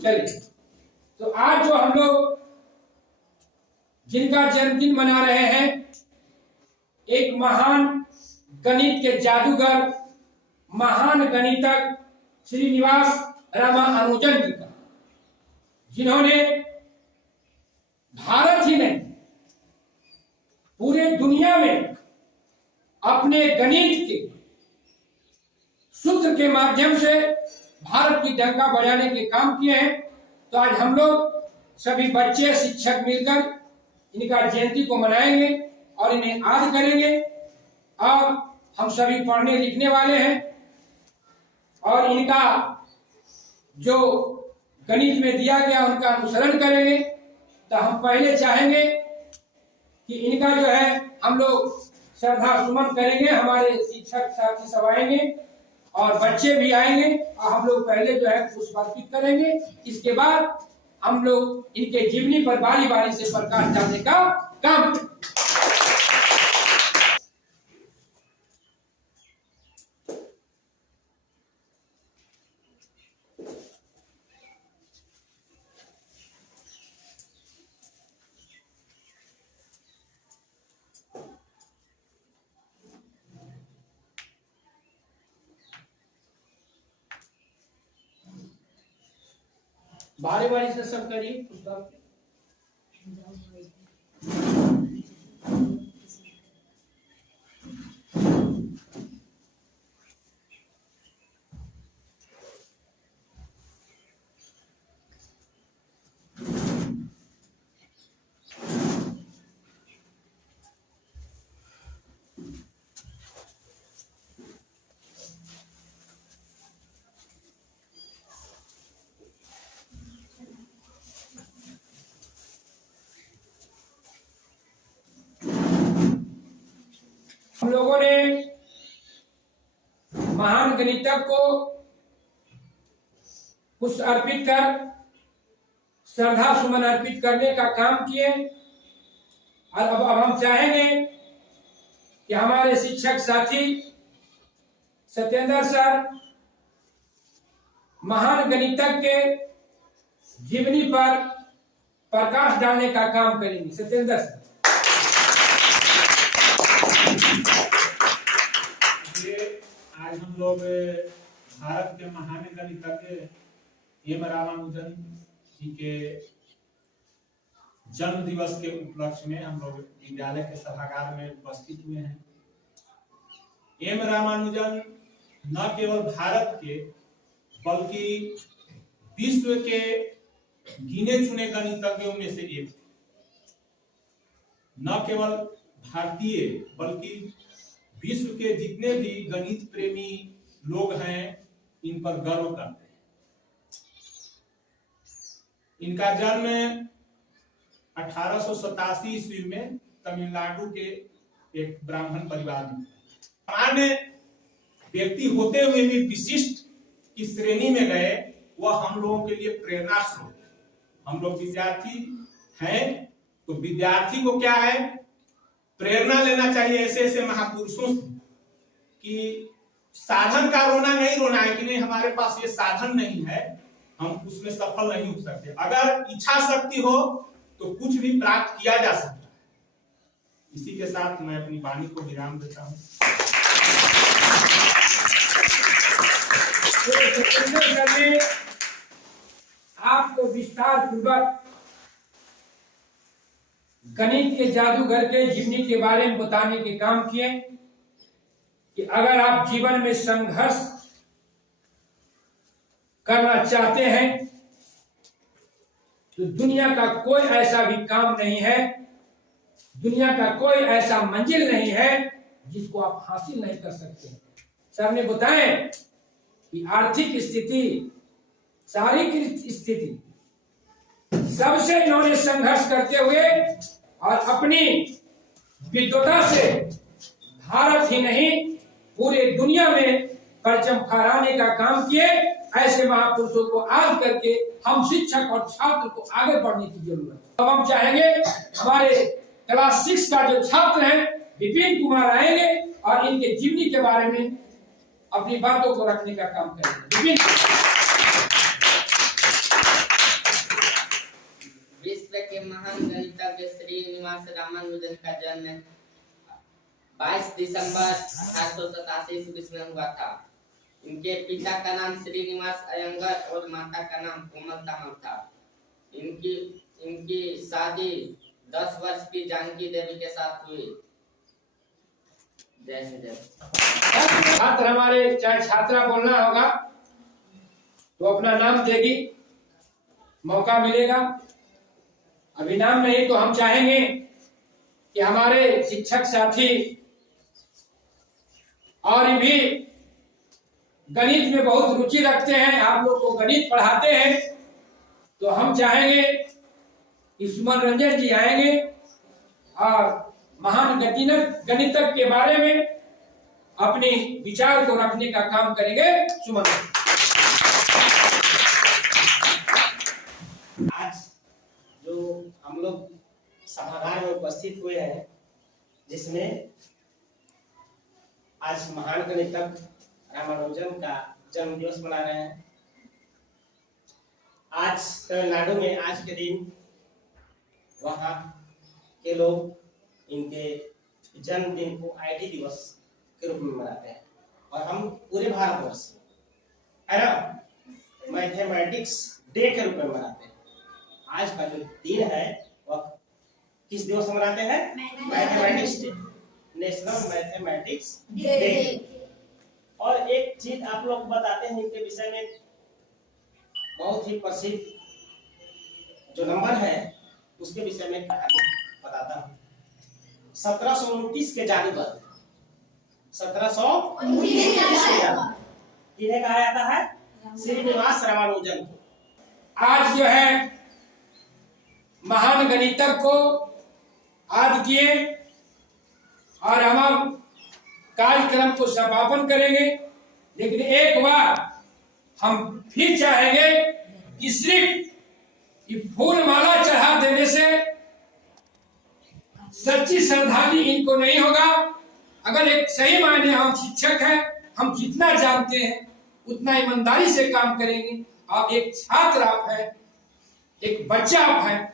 चलिए, तो आज जो हम लोग जिनका जन्मदिन मना रहे हैं, एक महान गणित के जादूगर, महान गणितज्ञ श्रीनिवास रामानुजन जी का, जिन्होंने भारत ही नहीं पूरे दुनिया में अपने गणित के सूत्र के माध्यम से भारत की डंका बजाने के काम किए हैं। तो आज हम लोग सभी बच्चे, शिक्षक मिलकर इनका जयंती को मनाएंगे और इन्हें याद करेंगे। और हम सभी पढ़ने लिखने वाले हैं और इनका जो गणित में दिया गया उनका अनुसरण करेंगे। तो हम पहले चाहेंगे कि इनका जो है हम लोग श्रद्धा सुमन करेंगे। हमारे शिक्षक साथी सब आएंगे और बच्चे भी आएंगे और हम लोग पहले जो है पुष्प अर्पित करेंगे। इसके बाद हम लोग इनके जीवनी पर बारी बारी से प्रकाश डालने का काम करेंगे। बारी बारी से सब करिए पुस्तक। हम लोगों ने महान गणितज्ञ को पुष्प अर्पित कर श्रद्धा सुमन अर्पित करने का काम किए। और अब हम चाहेंगे कि हमारे शिक्षक साथी सत्येंद्र सर महान गणितज्ञ के जीवनी पर प्रकाश डालने का काम करेंगे। सत्येंद्र सर, आज हम लोग भारत के महान गणितज्ञ एम रामानुजन जी के जन्म दिवस के उपलक्ष्य में हम लोग विद्यालय के सभागार में उपस्थित हुए हैं। एम रामानुजन न केवल भारत के बल्कि विश्व के गिने चुने गणितज्ञों में से एक, न केवल भारतीय बल्कि विश्व के जितने भी गणित प्रेमी लोग हैं इन पर गर्व करते हैं। इनका जन्म 1887 ईस्वी में तमिलनाडु के एक ब्राह्मण परिवार में। सामान्य व्यक्ति होते हुए भी विशिष्ट की श्रेणी में गए, वह हम लोगों के लिए प्रेरणा स्रोत। हम लोग विद्यार्थी हैं तो विद्यार्थी को क्या है, प्रेरणा लेना चाहिए ऐसे ऐसे महापुरुषों से कि साधन का रोना नहीं रोना है कि नहीं हमारे पास ये साधन नहीं है, हम उसमें सफल नहीं हो सकते। अगर इच्छा शक्ति हो तो कुछ भी प्राप्त किया जा सकता है। इसी के साथ मैं अपनी वाणी को विराम देता हूँ। आपको विस्तार पूर्वक गणित के जादूगर के जीवनी के बारे में बताने के काम किए कि अगर आप जीवन में संघर्ष करना चाहते हैं तो दुनिया का कोई ऐसा भी काम नहीं है, दुनिया का कोई ऐसा मंजिल नहीं है जिसको आप हासिल नहीं कर सकते। सर ने बताया कि आर्थिक स्थिति, शारीरिक स्थिति, सबसे इन्होंने संघर्ष करते हुए और अपनी विद्वता से भारत ही नहीं पूरे दुनिया में परचम फहराने का काम किए। ऐसे महापुरुषों को याद करके हम शिक्षक और छात्र को आगे बढ़ने की जरूरत है। अब हम चाहेंगे हमारे क्लास 6 का जो छात्र हैं विपिन कुमार आएंगे और इनके जीवनी के बारे में अपनी बातों को रखने का काम करेंगे। विपिन महान गणितज्ञ श्रीनिवास रामानुजन का जन्म 22 दिसंबर 1887 ईस्वी में हुआ था। इनके पिता का नाम श्रीनिवास अयंगर और माता का नाम कोमलता था। इनकी शादी 10 वर्ष की जानकी देवी के साथ हुई। जय हिंद। छात्र हमारे चाहे छात्रा बोलना होगा तो अपना नाम देगी, मौका मिलेगा। अभी नाम नहीं तो हम चाहेंगे कि हमारे शिक्षक साथी और भी गणित में बहुत रुचि रखते हैं, आप लोग को गणित पढ़ाते हैं, तो हम चाहेंगे कि सुमन रंजन जी आएंगे और महान गणितज्ञ के बारे में अपने विचार को रखने का काम करेंगे। सुमन आज जो हम लोग सभागार में उपस्थित हुए हैं, जिसमें आज महान गणितज्ञ रामानुजन का जन्म दिवस मना रहे हैं। आज तमिलनाडु में आज के दिन वहाँ के लोग इनके जन्मदिन को आईटी दिवस के रूप में मनाते हैं, और हम पूरे भारतवर्ष है ना मैथमेटिक्स डे के रूप में मनाते हैं। आज का जो दिन है वह किस दिवस मनाते हैं? Mathematics day, national mathematics day. और एक चीज आप लोग बताते हैं इनके विषय में, बहुत ही प्रसिद्ध जो नंबर है उसके विषय में कहानी बताता हूँ। 1729 के जादूगर, 1729 के जादूगर इन्हें कहा जाता है श्रीनिवास रामानुजन। आज जो है महान गणितज्ञ को याद किए और हम कार्यक्रम को समापन करेंगे। लेकिन एक बार हम फिर चाहेंगे कि सिर्फ ये फूल माला चढ़ा देने से सच्ची श्रद्धांजलि इनको नहीं होगा। अगर एक सही मायने हम शिक्षक हैं, हम जितना जानते हैं उतना ईमानदारी से काम करेंगे। आप एक छात्र आप हैं, एक बच्चा आप हैं,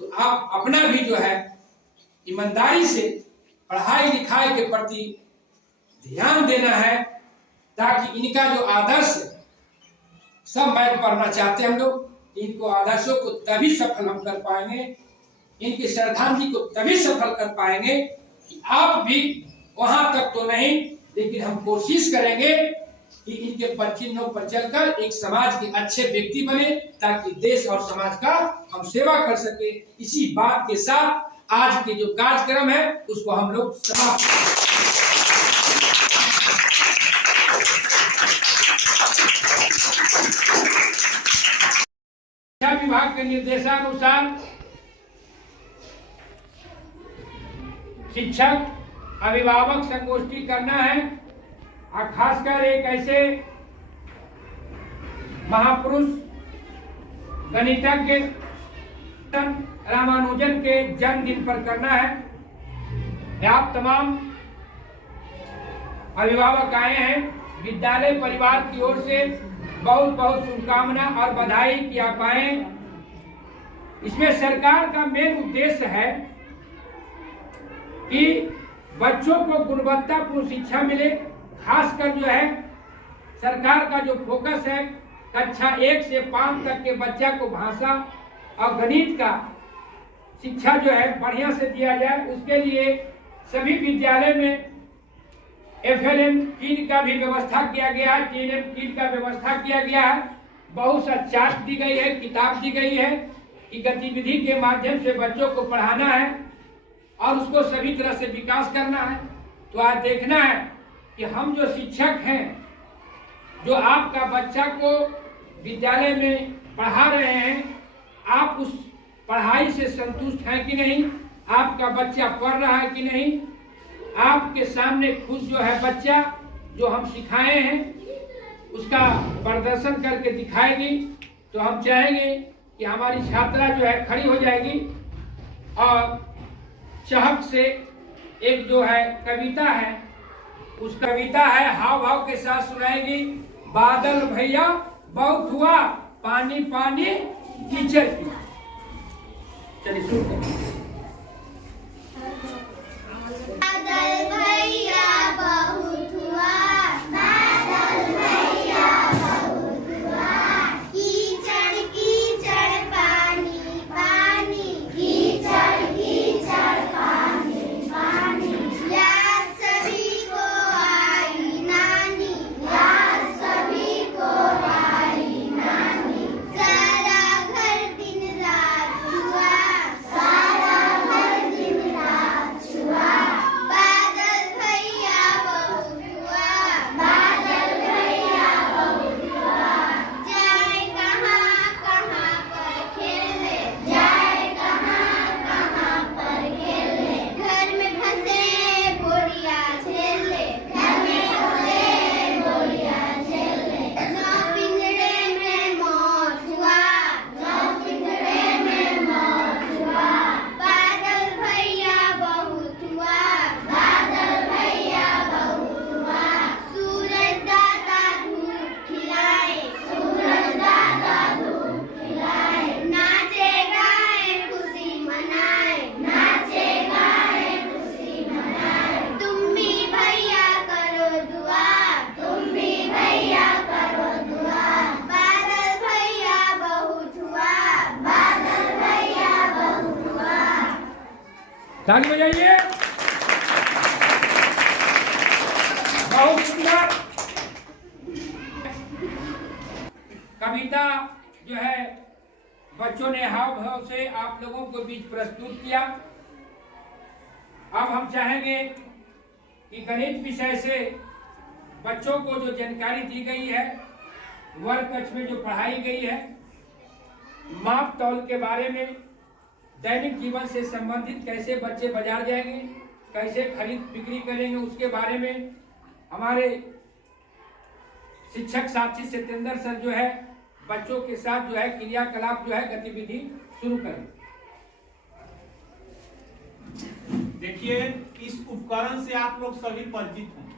तो आप अपना भी जो है ईमानदारी से पढ़ाई लिखाई के प्रति ध्यान देना है, ताकि इनका जो आदर्श सब मैथ पढ़ना चाहते हैं हम लोग, इनको आदर्शों को तभी सफल हम कर पाएंगे, इनकी श्रद्धांजलि को तभी सफल कर पाएंगे कि आप भी वहां तक तो नहीं, लेकिन हम कोशिश करेंगे कि इनके चिन्हों पर चलकर एक समाज के अच्छे व्यक्ति बने, ताकि देश और समाज का हम सेवा कर सके। इसी बात के साथ आज के जो कार्यक्रम है उसको हम लोग समाप्त शिक्षा विभाग के निर्देशानुसार शिक्षक अभिभावक संगोष्ठी करना है, और खासकर एक ऐसे महापुरुष गणितज्ञ रामानुजन के जन्मदिन पर करना है। आप तमाम अभिभावक आए हैं, विद्यालय परिवार की ओर से बहुत बहुत शुभकामना और बधाई कि आप आए। इसमें सरकार का मेन उद्देश्य है कि बच्चों को गुणवत्तापूर्ण शिक्षा मिले। खासकर जो है सरकार का जो फोकस है, कक्षा 1 से 5 तक के बच्चा को भाषा और गणित का शिक्षा जो है बढ़िया से दिया जाए। उसके लिए सभी विद्यालय में FLM किट का भी व्यवस्था किया गया है, TLM किट का व्यवस्था किया गया है। बहुत सा चार्ट दी गई है, किताब दी गई है कि गतिविधि के माध्यम से बच्चों को पढ़ाना है और उसको सभी तरह से विकास करना है। तो आज देखना है कि हम जो शिक्षक हैं, जो आपका बच्चा को विद्यालय में पढ़ा रहे हैं, आप उस पढ़ाई से संतुष्ट हैं कि नहीं, आपका बच्चा पढ़ रहा है कि नहीं। आपके सामने खुद जो है बच्चा जो हम सिखाए हैं उसका प्रदर्शन करके दिखाएगी, तो हम चाहेंगे कि हमारी छात्रा जो है खड़ी हो जाएगी और चहक से एक जो है कविता है, उस कविता है हाव भाव के साथ सुनाएगी। बादल भैया बहुत हुआ, पानी पानी कीचड़ की। चलिए शुरू करें। बादल भैया बहुत हुआ, बादल भैया बहुत हुआ, कीचड़ कीचड़ पानी पानी, कीचड़ कीचड़ पानी पानी, याद सभी को आई नानी, याद सभी को आई नानी, सारा घर दिन रात हुआ, सारा घर दिन रात हुआ, बादल भैया बहुत हुआ, बादल भैया बहुत हुआ, जाए कहाँ कहाँ पर खेले, जाए कहाँ पर खेले, घर में फंसे बोरिया झेले, घर में फंसे बोरिया झेले, नौ पिंजरे में मौत हुआ, नौ पिंजरे में मौत हुआ, बादल भैया बहुत हुआ, बादल भैया बहुत हुआ, सूरज दादा धूप खिलाए, सूरज दादा धूप खिलाए, नाचे गाए खुशी मनाए, नाचे गाए खुशी मनाए, तुम भी भैया करो दुआ, तुम भी भैया करो दुआ, बादल भैया बहुत हुआ, बादल भैया बहुत हुआ। ताली बजाइए। बहुत सुंदर कविता जो है बच्चों ने हाव भाव से आप लोगों को बीच प्रस्तुत किया। अब हम चाहेंगे कि गणित विषय से बच्चों को जो जानकारी दी गई है, वर्ग कक्ष में जो पढ़ाई गई है, माप तौल के बारे में, दैनिक जीवन से संबंधित कैसे बच्चे बाजार जाएंगे, कैसे खरीद बिक्री करेंगे, उसके बारे में हमारे शिक्षक साथी सत्येंद्र सर जो है बच्चों के साथ जो है क्रियाकलाप जो है गतिविधि शुरू करें। देखिए, इस उपकरण से आप लोग सभी परिचित हैं,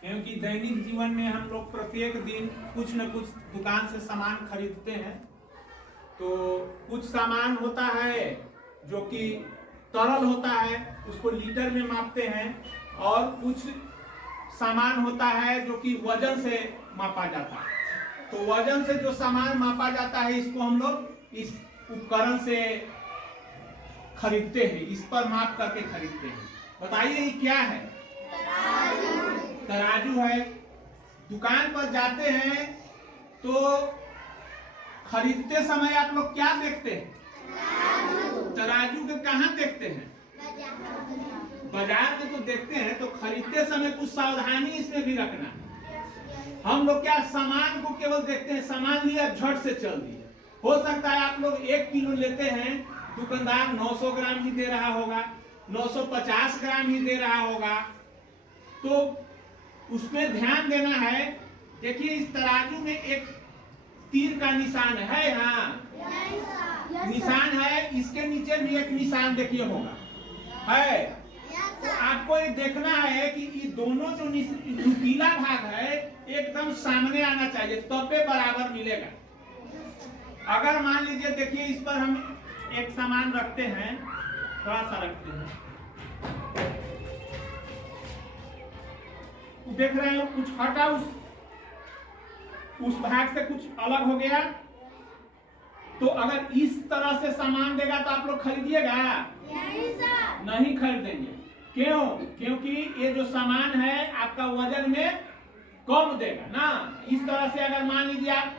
क्योंकि दैनिक जीवन में हम लोग प्रत्येक दिन कुछ न कुछ दुकान से सामान खरीदते हैं। तो कुछ सामान होता है जो कि तरल होता है, उसको लीटर में मापते हैं, और कुछ सामान होता है जो कि वजन से मापा जाता है। तो वजन से जो सामान मापा जाता है, इसको हम लोग इस उपकरण से खरीदते हैं, इस पर माप करके खरीदते हैं। बताइए ये क्या है? तराजू है। दुकान पर जाते हैं तो खरीदते समय आप लोग क्या देखते हैं? तराजू के कहाँ देखते हैं? बाजार में तो देखते हैं। तो खरीदते समय कुछ सावधानी इसमें भी रखना। हम लोग क्या सामान को केवल देखते हैं, सामान लिया झट से चल दिया। हो सकता है आप लोग 1 किलो लेते हैं, दुकानदार 900 ग्राम ही दे रहा होगा, 950 ग्राम ही दे रहा होगा। तो उसमें ध्यान देना है। देखिए, इस तराजू में एक तीर का निशान है, हाँ निशान है। इसके नीचे भी एक निशान देखिए होगा, है। तो आपको ये देखना है कि ये दोनों जो नुकीला भाग है एकदम सामने आना चाहिए, तब बराबर मिलेगा। अगर मान लीजिए, देखिए इस पर हम एक सामान रखते हैं, थोड़ा सा रखते हैं, देख रहे हो कुछ हटा, उस भाग से कुछ अलग हो गया। तो अगर इस तरह से सामान देगा तो आप लोग खरीदिएगा? नहीं खरीदेंगे। क्यों? क्योंकि ये जो सामान है आपका वजन में कम देगा ना। इस तरह से अगर मान लीजिए आप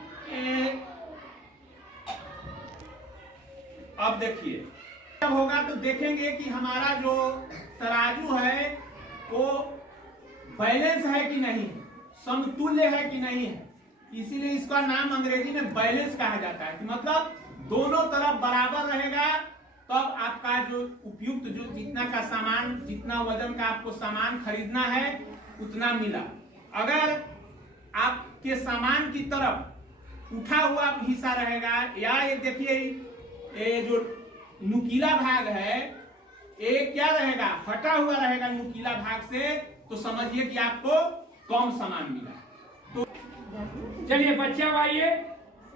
अब देखिए जब होगा तो देखेंगे कि हमारा जो तराजू है वो बैलेंस है कि नहीं, समतुल्य है कि नहीं है। इसीलिए इसका नाम अंग्रेजी में बैलेंस कहा जाता है, कि मतलब दोनों तरफ बराबर रहेगा, तब आपका जो उपयुक्त जो जितना का सामान, जितना वजन का आपको सामान खरीदना है उतना मिला। अगर आपके सामान की तरफ उठा हुआ हिस्सा रहेगा, या ये देखिए ये जो नुकीला भाग है ये क्या रहेगा, हटा हुआ रहेगा नुकीला भाग से, तो समझिए कि आपको कम सामान मिला। तो चलिए बच्चे आइए,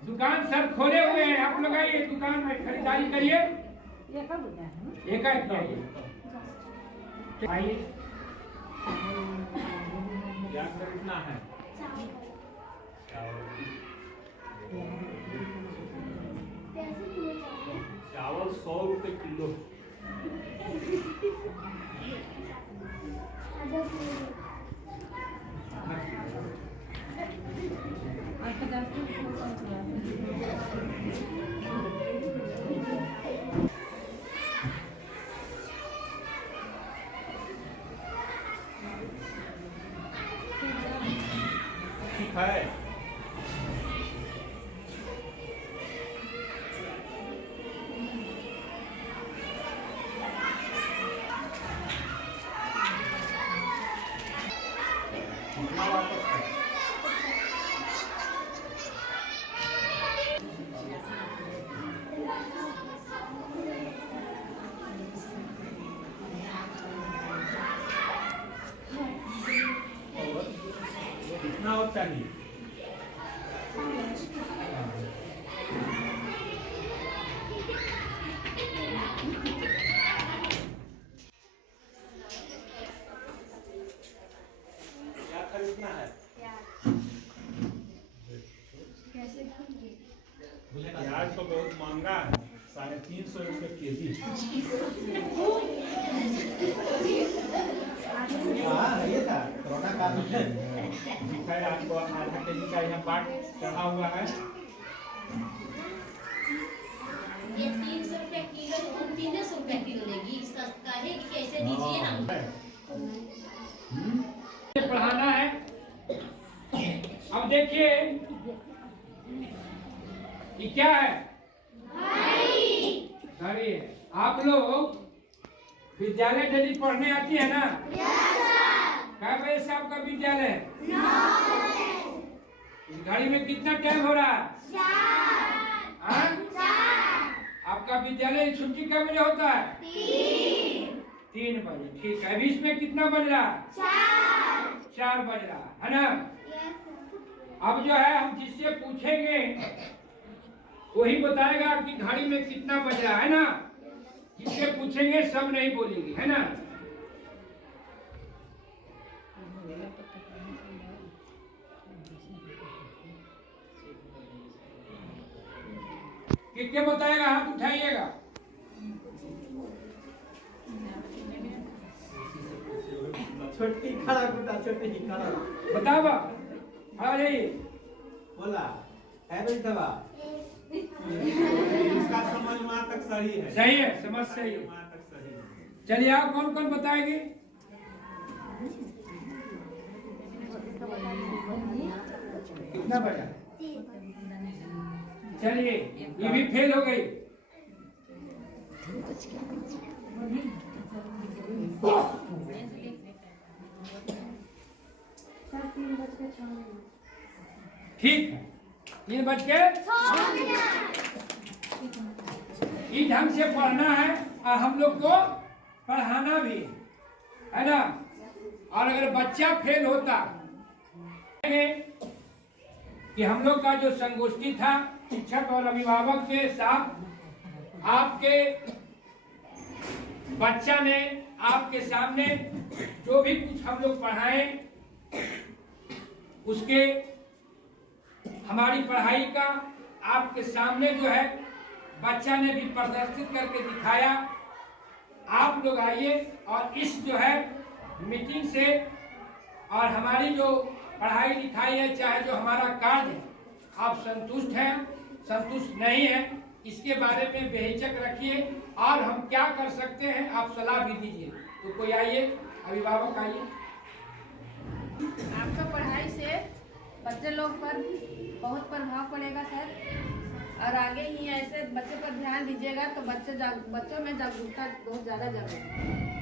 दुकान सर खोले हुए हैं, आप लोग आइए दुकान में खरीदारी करिए। एक आइए क्या खरीदना है? चावल 100 रुपए किलो। ठीक है। कितना वापस है? कितना और चाहिए? क्या खरीदना है? प्याज तो बहुत महंगा है, 350 रुपए केजी। हाँ ये था कोरोना काल में। दिखाए आपको आधा केजी का यहाँ बाट चढ़ा हुआ है। ये 300 रुपए किलो, तुम 300 रुपए किलो लेगी, सस्ता है कि कैसे दीजिए हम? पढ़ाना है। अब देखिए ये क्या है? घड़ी है। आप लोग विद्यालय डेली पढ़ने आती है ना? क्या बजे से आपका विद्यालय है? इस घड़ी में कितना टाइम हो रहा है? हाँ? आपका विद्यालय छुट्टी कब बजे होता है? 3 बजे। ठीक है। अभी इसमें कितना बज रहा है? 4 बज रहा है ना? अब जो है हम जिससे पूछेंगे वही बताएगा कि घड़ी में कितना बज रहा है ना। जिससे पूछेंगे सब नहीं बोलेंगे, है ना? कितने बताएगा? हाथ उठाइएगा। छोटी खड़ा कुटा छोटी खड़ा बताओ आ जाइए। बोला है बेटी दवा। इसका समझ वहाँ तक सही है। सही है, समझ सही है। वहाँ तक सही है। चलिए आप कौन कौन बताएंगे? कितना बजा? चलिए ये भी फेल हो गई। ठीक है, 3 बज के इस ढंग से पढ़ना है और हम लोग को पढ़ाना भी है ना। और अगर बच्चा फेल होता कि हम लोग का जो संगोष्ठी था शिक्षक और अभिभावक के साथ, आपके बच्चा ने आपके सामने जो भी कुछ हम लोग पढ़ाए उसके हमारी पढ़ाई का आपके सामने जो है बच्चा ने भी प्रदर्शित करके दिखाया। आप लोग आइए और इस जो है मीटिंग से और हमारी जो पढ़ाई लिखाई है, चाहे जो हमारा कार्य है, आप संतुष्ट हैं, संतुष्ट नहीं है, इसके बारे में बेहिचक रखिए और हम क्या कर सकते हैं आप सलाह भी दीजिए। तो कोई आइए, अभिभावक आइए। आपका पढ़ाई से बच्चे लोग पर बहुत प्रभाव पड़ेगा सर, और आगे ही ऐसे बच्चे पर ध्यान दीजिएगा तो बच्चों में जागरूकता बहुत ज़्यादा जरूरी है।